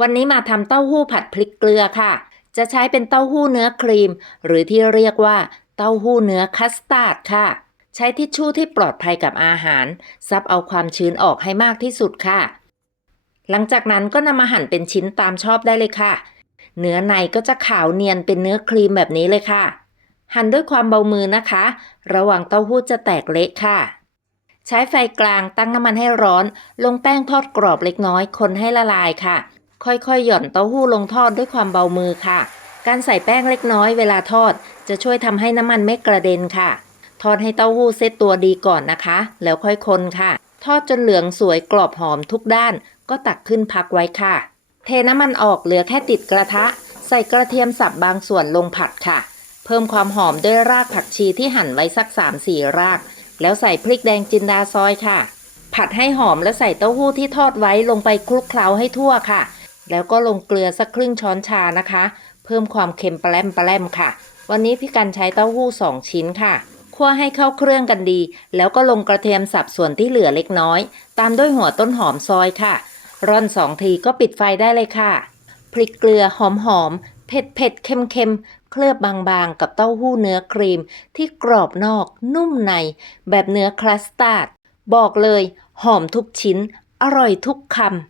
วันนี้มาทำเต้าหู้ผัดพริกเกลือค่ะ จะใช้เป็นเต้าหู้เนื้อครีม หรือที่เรียกว่า เต้าหู้เนื้อคัสตาร์ดค่ะ ใช้ทิชชู่ที่ปลอดภัยกับอาหาร ซับเอาความชื้นออกให้มากที่สุดค่ะ หลังจากนั้นก็นำมาหั่นเป็นชิ้นตามชอบได้เลยค่ะ เนื้อในก็จะขาวเนียนเป็นเนื้อครีมแบบนี้เลยค่ะ หั่นด้วยความเบามือนะคะ ระวังเต้าหู้จะแตกเละค่ะใช้ไฟกลางตั้งน้ำมันให้ร้อน ลงแป้งทอดกรอบเล็กน้อย คนให้ละลายค่ะ ค่อยๆ หย่อนเต้าหู้ลงทอดด้วยความเบามือค่ะ การใส่แป้งเล็กน้อยเวลาทอด จะช่วยทำให้น้ำมันไม่กระเด็นค่ะ ทอดให้เต้าหู้เซตตัวดีก่อนนะคะ แล้วค่อยคนค่ะ ทอดจนเหลืองสวยกรอบหอมทุกด้าน ก็ตักขึ้นพักไว้ค่ะ เทน้ำมันออกเหลือแค่ติดกระทะ ใส่กระเทียมสับบางส่วนลงผัดค่ะ เพิ่มความหอมด้วยรากผักชีที่หั่นไว้สัก3-4ราก แล้วใส่พริกแดงจินดาซอยค่ะผัดให้หอมแล้วใส่เต้าหู้ที่ทอดไว้ลงไปคลุกเคล้าให้ทั่วค่ะ แล้วก็ลงเกลือสักครึ่งช้อนชานะคะ เพิ่มความเค็มแปร่มแปร่มค่ะ วันนี้พี่กันใช้เต้าหู้ 2 ชิ้นค่ะคั่วให้เข้าเครื่องกันดี แล้วก็ลงกระเทียมสับส่วนที่เหลือเล็กน้อย ตามด้วยหัวต้นหอมซอยค่ะ ร่อนสองทีก็ปิดไฟได้เลยค่ะ พริกเกลือหอมหอมเผ็ดเผ็ดเค็มเค็มเคลือบบางๆ กับเต้าหู้เนื้อครีม ที่กรอบนอก นุ่มใน แบบเนื้อคลัสตาร์ดบอกเลย หอมทุกชิ้น อร่อยทุกคำ